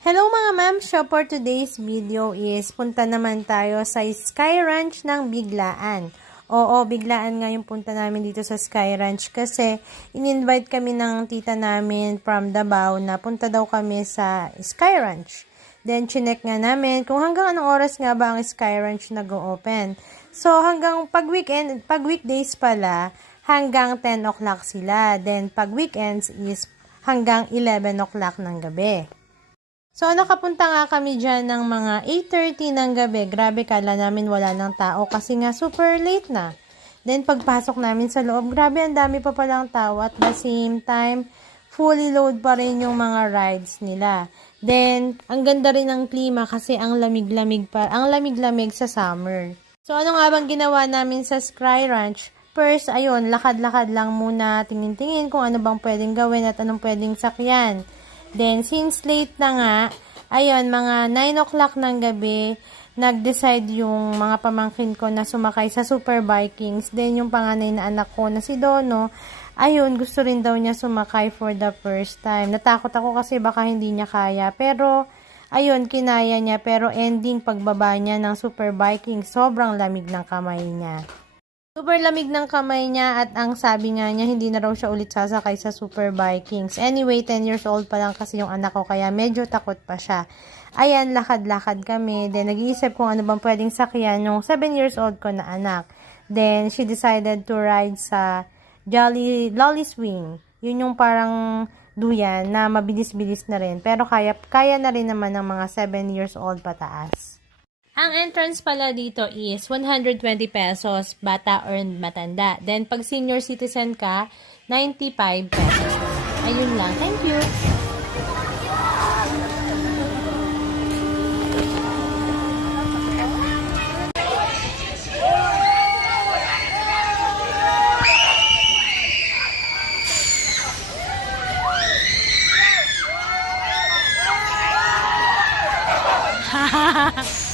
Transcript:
Hello mga ma'am, so for today's video is punta naman tayo sa Sky Ranch ng Biglaan. Oo, biglaan nga yung punta namin dito sa Sky Ranch kasi in-invite kami ng tita namin from Davao na punta daw kami sa Sky Ranch. Then chinek nga namin kung hanggang anong oras nga ba ang Sky Ranch nag-o-open. So hanggang pag weekdays pala, hanggang 10 o'clock sila. Then pag weekends is hanggang 11 o'clock ng gabi. So, nakapunta nga kami dyan ng mga 8:30 ng gabi. Grabe, kala namin wala ng tao kasi nga super late na. Then, pagpasok namin sa loob, grabe, ang dami pa palang tao. At the same time, fully load pa rin yung mga rides nila. Then, ang ganda rin ng klima kasi ang lamig-lamig sa summer. So, ano nga bang ginawa namin sa Sky Ranch? First, ayun, lakad-lakad lang muna, tingin-tingin kung ano bang pwedeng gawin at anong pwedeng sakyan. Then, since late na nga, ayun, mga 9 o'clock ng gabi, nag-decide yung mga pamangkin ko na sumakay sa Super Vikings. Then, yung panganay na anak ko na si Dono, ayun, gusto rin daw niya sumakay for the first time. Natakot ako kasi baka hindi niya kaya. Pero, ayun, kinaya niya. Pero, ending pagbaba niya ng Super Vikings, sobrang lamig ng kamay niya. Super lamig ng kamay niya at ang sabi nga niya, hindi na raw siya ulit sasakay sa Super Vikings. Anyway, 10 years old pa lang kasi yung anak ko, kaya medyo takot pa siya. Ayan, lakad-lakad kami. Then, nag-iisip kung ano bang pwedeng sakyan yung 7 years old ko na anak. Then, she decided to ride sa Lolly Swing. Yun yung parang duyan na mabilis-bilis na rin. Pero kaya na rin naman ng mga 7 years old pataas. Ang entrance pala dito is 120 pesos, bata or matanda. Then, pag senior citizen ka, 95 pesos. Ayun lang. Thank you! Hahaha!